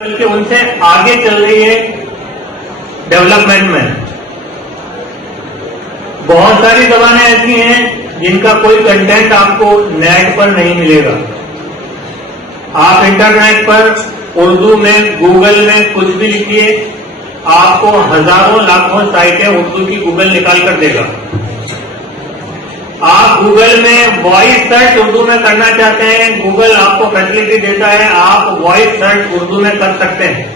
बल्कि उनसे आगे चल रही है डेवलपमेंट में। बहुत सारी जबानें ऐसी हैं जिनका कोई कंटेंट आपको नेट पर नहीं मिलेगा। आप इंटरनेट पर उर्दू में गूगल में कुछ भी लिखिए, आपको हजारों लाखों साइटें उर्दू की गूगल निकाल कर देगा। आप गूगल में वॉइस सर्च उर्दू में करना चाहते हैं, गूगल आपको फैसिलिटी देता है, आप वॉइस सर्च उर्दू में कर सकते हैं।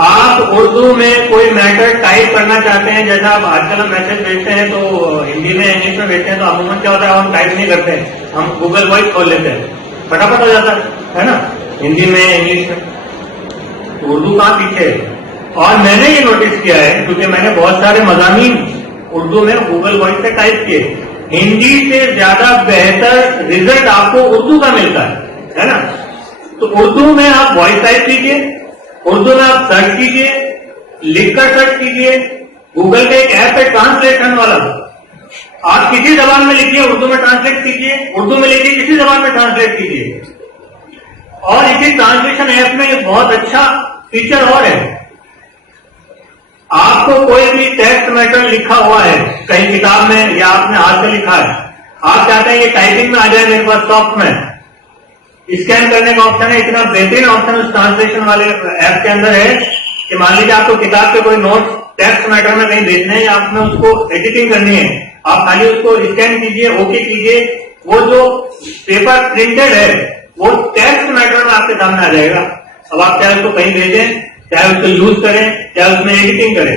आप उर्दू में कोई मैटर टाइप करना चाहते हैं, जैसा आप आजकल हम मैसेज भेजते हैं तो हिंदी में इंग्लिश में भेजते हैं, तो अमूमन क्या होता है, हम टाइप नहीं करते हैं, हम गूगल वॉइस खोल लेते हैं, फटाफट हो जाता है ना, हिंदी में इंग्लिश में। उर्दू कहाँ पीछे है। और मैंने ये नोटिस किया है, क्योंकि मैंने बहुत सारे मजामीन उर्दू में गूगल वॉइस से टाइप किए, हिंदी से ज्यादा बेहतर रिजल्ट आपको उर्दू का मिलता है ना। तो उर्दू में आप वॉइस टाइप कीजिए, उर्दू में आप सर्च कीजिए, लिखकर सर्च कीजिए। गूगल का एक ऐप है ट्रांसलेशन वाला, आप किसी जबान में लिखिए, उर्दू में ट्रांसलेट कीजिए, उर्दू में लिखिए, किसी जबान में ट्रांसलेट कीजिए। और इसी ट्रांसलेशन ऐप में एक बहुत अच्छा फीचर और है, आपको कोई भी टेक्स्ट मैटर लिखा हुआ है कहीं किताब में या आपने हाथ से लिखा है, आप चाहते हैं ये टाइपिंग में आ जाए मेरे पास सॉफ्ट में, स्कैन करने का ऑप्शन है। इतना बेहतरीन ऑप्शन उस ट्रांसलेशन वाले ऐप के अंदर है कि मान लीजिए आपको किताब के कोई नोट्स टेक्स्ट मैटर में कहीं भेजने हैं या आपने उसको एडिटिंग करनी है, आप खाली उसको स्कैन कीजिए, ओके कीजिए, वो जो पेपर प्रिंटेड है वो टेक्स्ट मैटर में आपके सामने आ जाएगा। अब आप चाहे उसको कहीं भेजें, चाहे उसको यूज करें, चाहे उसमें एडिटिंग करें।